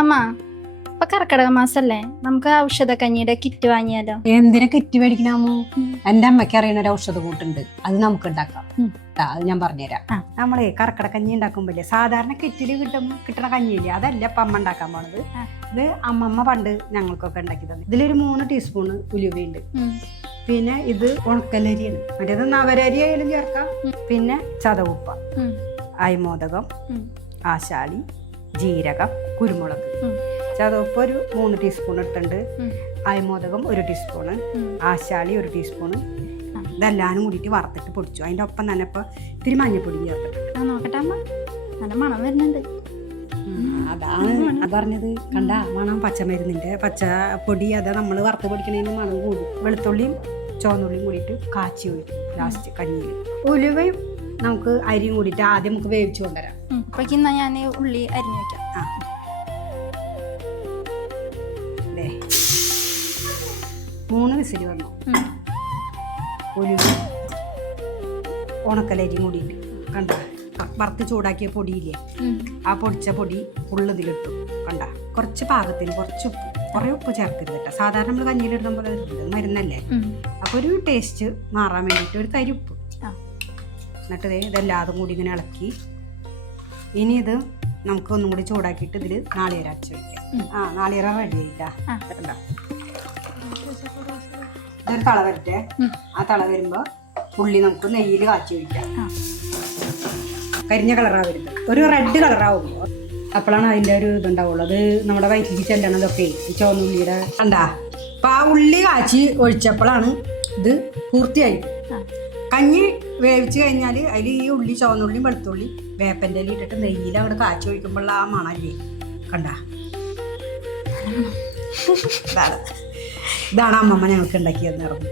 അമ്മ ഇപ്പൊ കർക്കിടക മാസല്ലേ, നമുക്ക് ഔഷധ കഞ്ഞിയുടെ കിറ്റ് വാങ്ങിയാലോ? എന്തിനാ കിറ്റ് മേടിക്കണമോ? എന്റെ അമ്മയ്ക്ക് അറിയുന്ന ഒരു ഔഷധ കൂട്ടുണ്ട്, അത് നമുക്ക് ഉണ്ടാക്കാം. അത് ഞാൻ പറഞ്ഞുതരാം. നമ്മളെ കർക്കിടക കഞ്ഞി ഉണ്ടാക്കുമ്പോഴേ സാധാരണ കിറ്റില് കിട്ടണ കഞ്ഞിയില്ലേ, അതല്ല ഇപ്പൊ അമ്മ ഉണ്ടാക്കാൻ പോണത്. ഇത് അമ്മമ്മ പണ്ട് ഞങ്ങൾക്കൊക്കെ ഉണ്ടാക്കി തന്നെ. ഇതിലൊരു 3 ടീസ്പൂണ് ഉലുവയുണ്ട്. പിന്നെ ഇത് ഉണക്കലരിയാണ്, മറ്റേത് നവരരി ആയാലും ചേർക്കാം. പിന്നെ ചതവുപ്പ, അയമോദകം, ആശാളി, ജീരകം, കുരുമുളക്. ചതവുപ്പ് ഒരു 3 ടീസ്പൂൺ ഇട്ടുണ്ട്. അയമോദകം 1 ടീസ്പൂണ്, ആശാളി 1 ടീസ്പൂണ്. ഇതെല്ലാനും കൂടിയിട്ട് വറുത്തിട്ട് പൊടിച്ചു. അതിൻ്റെ ഒപ്പം തന്നെ ഇപ്പൊ ഇത്തിരി മഞ്ഞപ്പൊടി ചേർത്തിട്ടുണ്ട്. നോക്കട്ടെ അമ്മ, നല്ല മണം വരുന്നുണ്ട്. അതാണ് പറഞ്ഞത്, കണ്ട മണം. പച്ചമരുന്നിന്റെ പച്ചപ്പൊടി, അതാ നമ്മൾ വറുത്ത് പൊടിക്കണതിന് മണം കൂടും. വെളുത്തുള്ളിയും ചുവന്നുള്ളിയും കൂടിയിട്ട് കാച്ചി ഒഴിക്കും ലാസ്റ്റ് കഞ്ഞിയിൽ. ഉലുവയും നമുക്ക് അരിയും കൂടിയിട്ട് ആദ്യം നമുക്ക് വേവിച്ചു കൊണ്ടുവരാം. അപ്പോഴേക്കും ഞാൻ ഉള്ളി അരിഞ്ഞു വെക്കാം. 3 വിസിൽ വന്നു. ഉലുവ ഉണക്കലരിയും കൂടിയിട്ട് കണ്ട വറുത്ത് ചൂടാക്കിയ പൊടിയില്ലേ, ആ പൊടിച്ച പൊടി ഉള്ളതിലിട്ടു. കണ്ട കുറച്ച് പാകത്തിന് കുറച്ച് ഉപ്പ്, കുറേ ഉപ്പ് ചേർക്കരുത് കേട്ടോ. സാധാരണ നമ്മൾ കഞ്ഞിയിലിടുന്ന പോലെ മരുന്നല്ലേ, അപ്പോൾ ഒരു ടേസ്റ്റ് മാറാൻ വേണ്ടിയിട്ട് ഒരു തരി ഉപ്പ്. എന്നിട്ട് ഇതെല്ലാതും കൂടി ഇങ്ങനെ ഇളക്കി. ഇനി ഇത് നമുക്ക് ഒന്നും കൂടി ചൂടാക്കിയിട്ട് ഇതിൽ നാളികേരം അരച്ച് വയ്ക്കാം. നാളികേരം റെഡി ആയിട്ടാ. ഇതൊരു തള വരട്ടെ. ആ തള വരുമ്പോൾ ഉള്ളി നമുക്ക് നെയ്യിൽ കാച്ചി ഒഴിക്കാം. കരിഞ്ഞ കളറാ വരുന്നത്, ഒരു റെഡ് കളറാവുമ്പോൾ അപ്പോഴാണ് അതിൻ്റെ ഒരു ഇതുണ്ടാവുള്ളൂ. അത് നമ്മുടെ വയറ്റിൽ ചെല്ലണതൊക്കെ ഈ ചുവന്നുള്ളിയുടെ കണ്ടാ. അപ്പം ആ ഉള്ളി കാച്ചി ഒഴിച്ചപ്പോഴാണ് ഇത് പൂർത്തിയായി. കഞ്ഞി വേവിച്ച് കഴിഞ്ഞാൽ അതിൽ ഈ ഉള്ളി, ചുവന്നുള്ളി, വെളുത്തുള്ളി, വേപ്പൻ്റെ ഇല ഇട്ടിട്ട് നെയ്യിൽ അങ്ങോട്ട് കാച്ചി ഒഴിക്കുമ്പോഴുള്ള ആ മണല്ലേ കണ്ട. ഇതാണ് അമ്മമ്മ ഞങ്ങൾക്ക് ഉണ്ടാക്കിയത് നടന്നു.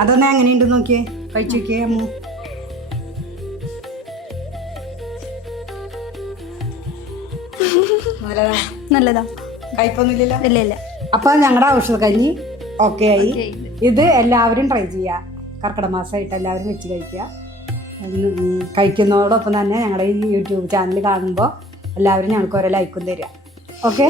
അതൊന്ന് എങ്ങനെയുണ്ട് നോക്കിയേ, കഴിച്ചു നോക്കിയേ അമ്മ. നല്ലതാ, കഴിപ്പൊന്നുമില്ലല്ലോ. ഇല്ല ഇല്ല. അപ്പൊ ഞങ്ങളുടെ ഔഷധ കഞ്ഞി ഓക്കെ ആയി. ഇത് എല്ലാവരും ട്രൈ ചെയ്യുക. കർക്കിടക മാസമായിട്ട് എല്ലാവരും വെച്ച് കഴിക്കുക. കഴിക്കുന്നതോടൊപ്പം തന്നെ ഞങ്ങളുടെ ഈ യൂട്യൂബ് ചാനൽ കാണുമ്പോൾ എല്ലാവരും ഞങ്ങൾക്ക് ഓരോ ലൈക്കും തരിക. ഓക്കെ.